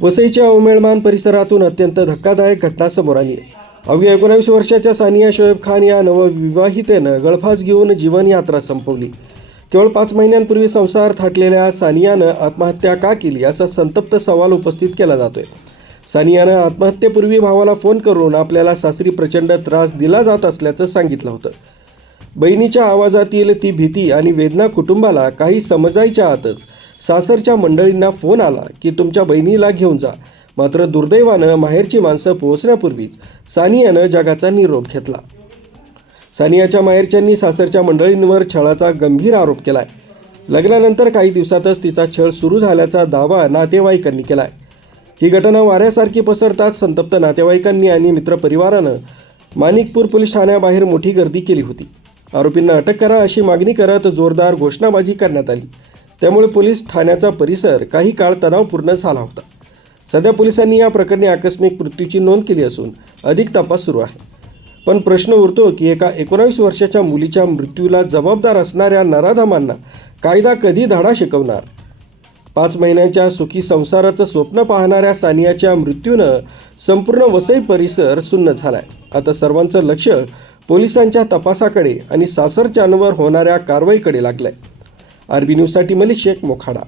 वसईच्या उमेळमान परिसरातून अत्यंत धक्कादायक घटना समोर आली आहे. अवघ्या 19 वर्षाच्या सानिया शोएब खान या नवविवाहितेनं गळफास घेऊन जीवनयात्रा संपवली. केवळ 5 महिन्यांपूर्वी संसार थाटलेल्या सानियानं आत्महत्या का केली असा संतप्त सवाल उपस्थित केला जातोय. सानियानं आत्महत्येपूर्वी भावाला फोन करून आपल्याला सासरी प्रचंड त्रास दिला जात असल्याचं सांगितलं होतं. बहिणीच्या आवाजातील ती भीती आणि वेदना कुटुंबाला काही समजायच्या आतच सासरच्या मंडळींना फोन आला की तुमच्या बहिणीला घेऊन जा. मात्र दुर्दैवानं माहेरची माणसं पोहोचण्यापूर्वीच सानियानं जगाचा निरोप घेतला. सानियाच्या माहेरच्यांनी सासरच्या मंडळींवर छळाचा गंभीर आरोप केलाय. लग्नानंतर काही दिवसातच तिचा छळ सुरू झाल्याचा दावा नातेवाईकांनी केलाय. ही घटना वाऱ्यासारखी पसरताच संतप्त नातेवाईकांनी आणि मित्रपरिवारानं माणिकपूर पोलीस ठाण्याबाहेर मोठी गर्दी केली होती. आरोपींना अटक करा अशी मागणी करत जोरदार घोषणाबाजी करण्यात आली. त्यामुळे पोलीस ठाण्याचा परिसर काही काळ तणावपूर्ण झाला होता. सध्या पोलिसांनी या प्रकरणी आकस्मिक मृत्यूची नोंद केली असून अधिक तपास सुरू आहे. पण प्रश्न उरतो की एका 19 वर्षाच्या मुलीच्या मृत्यूला जबाबदार असणाऱ्या नराधमांना कायदा कधी धडा शिकवणार? 5 महिन्यांच्या सुखी संसाराचं स्वप्न पाहणाऱ्या सानियाच्या मृत्यूनं संपूर्ण वसई परिसर सुन्न झालाय. आता सर्वांचं लक्ष पोलिसांच्या तपासाकडे आणि सासरच्यांवर होणाऱ्या कारवाईकडे लागलंय. आरबी न्यूजसाठी मलिक शेख, मोखाडा.